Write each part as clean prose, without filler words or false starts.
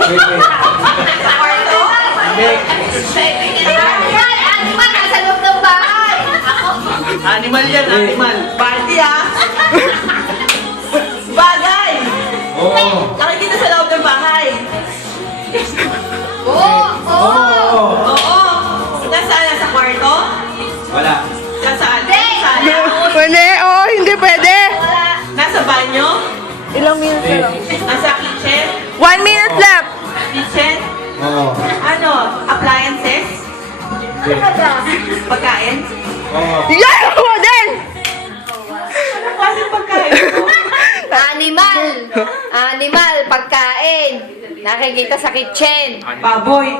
Sa kwarto? Animal, nasa loob ng bahay. Animal yan, animal. Party ah! Bagay! Oo. Nakikita sa loob ng bahay. Oo, oo. Oo! Nasaan? Nasa kwarto? Wala. Nasaan? Hindi. Sala? Pwede? Oo, hindi pwede. Wala. Nasa banyo? Ilang minutes na lang? Nasa kitchen? 1 minute left. Kitchen? Oo. Ano? Appliances? Ano ka ba? Pagkain? Oo. Yan! Ako din! Ano kasi pagkain ko? Animal. Animal, pagkain. Nakikita sa kitchen. Baboy.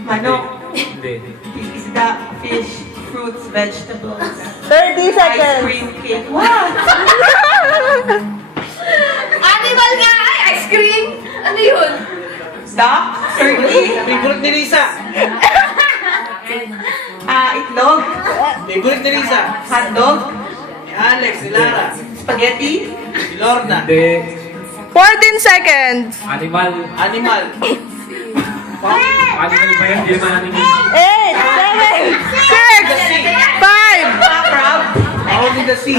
Manok. Hindi. Isda. Fish. Fruits. Vegetables. 30 Ice seconds. cream. Cake. Wow! Animal nga ay ice cream. Ano yun? Duck. Turkey. Favorite ni Lisa. Itlog. Favorite ni Lisa. Hotdog. Ni Alex, ni Lara. Spaghetti. Si Lorna. 14 seconds. Animal. Animal. Animal ba yan? Hindi naman animal. 8, 7, 6, 5, Crab. Out in the sea.